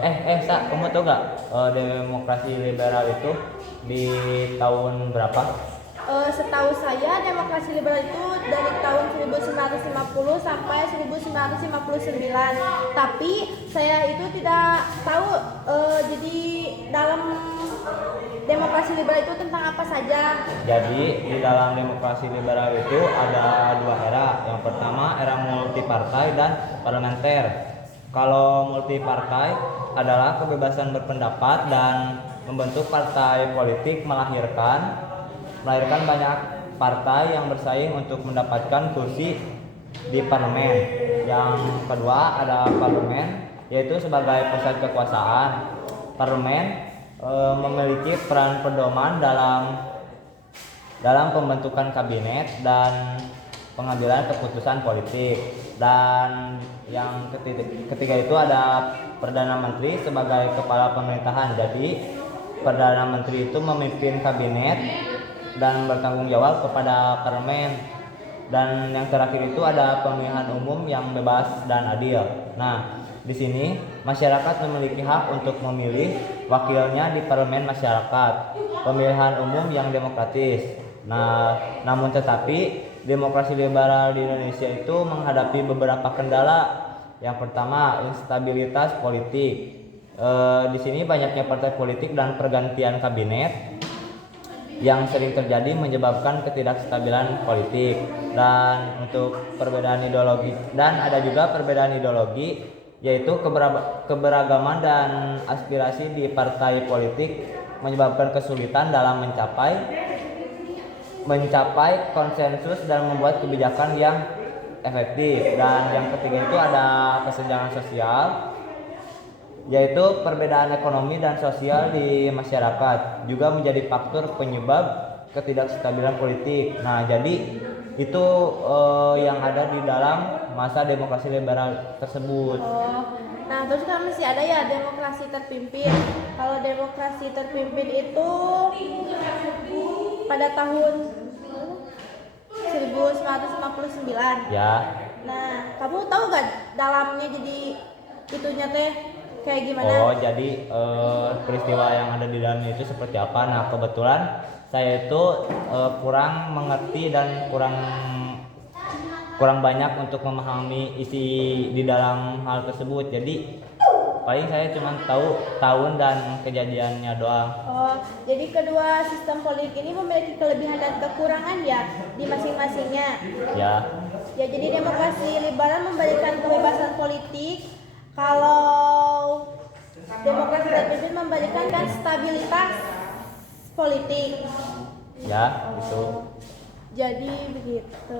Kamu tau gak demokrasi liberal itu di tahun berapa? Setahu saya demokrasi liberal itu dari tahun 1950 sampai 1959. Tapi saya itu tidak tahu jadi dalam demokrasi liberal itu tentang apa saja. Jadi di dalam demokrasi liberal itu ada dua era. Yang pertama era multipartai dan parlementer. Kalau multipartai adalah kebebasan berpendapat dan membentuk partai politik melahirkan banyak partai yang bersaing untuk mendapatkan kursi di parlemen. Yang kedua ada parlemen, yaitu sebagai pusat kekuasaan. Parlemen memiliki peran pedoman dalam pembentukan kabinet dan pengambilan keputusan politik. Dan yang ketiga itu ada Perdana Menteri sebagai kepala pemerintahan. Jadi Perdana Menteri itu memimpin kabinet dan bertanggung jawab kepada parlemen. Dan yang terakhir itu ada pemilihan umum yang bebas dan adil. Nah, di sini masyarakat memiliki hak untuk memilih wakilnya di parlemen masyarakat. Pemilihan umum yang demokratis. Nah, namun tetapi demokrasi liberal di Indonesia itu menghadapi beberapa kendala. Yang pertama, instabilitas politik. Di sini banyaknya partai politik dan pergantian kabinet yang sering terjadi menyebabkan ketidakstabilan politik. Dan untuk perbedaan ideologi, dan ada juga perbedaan ideologi, yaitu keberagaman dan aspirasi di partai politik menyebabkan kesulitan dalam mencapai konsensus dan membuat kebijakan yang efektif. Dan yang ketiga itu ada kesenjangan sosial, yaitu perbedaan ekonomi dan sosial di masyarakat juga menjadi faktor penyebab ketidakstabilan politik. Nah, jadi itu yang ada di dalam masa demokrasi liberal tersebut. Nah, terus kan masih ada ya demokrasi terpimpin. Kalau demokrasi terpimpin itu pada tahun 1959. Ya. Nah, kamu tahu gak dalamnya jadi itunya teh kayak gimana? Jadi peristiwa yang ada di dalamnya itu seperti apa? Nah, kebetulan saya itu kurang mengerti dan kurang banyak untuk memahami isi di dalam hal tersebut. Jadi paling saya cuma tahu tahun dan kejadiannya doang. Jadi kedua sistem politik ini memiliki kelebihan dan kekurangan ya di masing-masingnya. Ya. Ya, jadi demokrasi liberal memberikan kebebasan politik, kalau demokrasi terpimpin memberikan stabilitas politik. Ya, itu. Jadi begitu.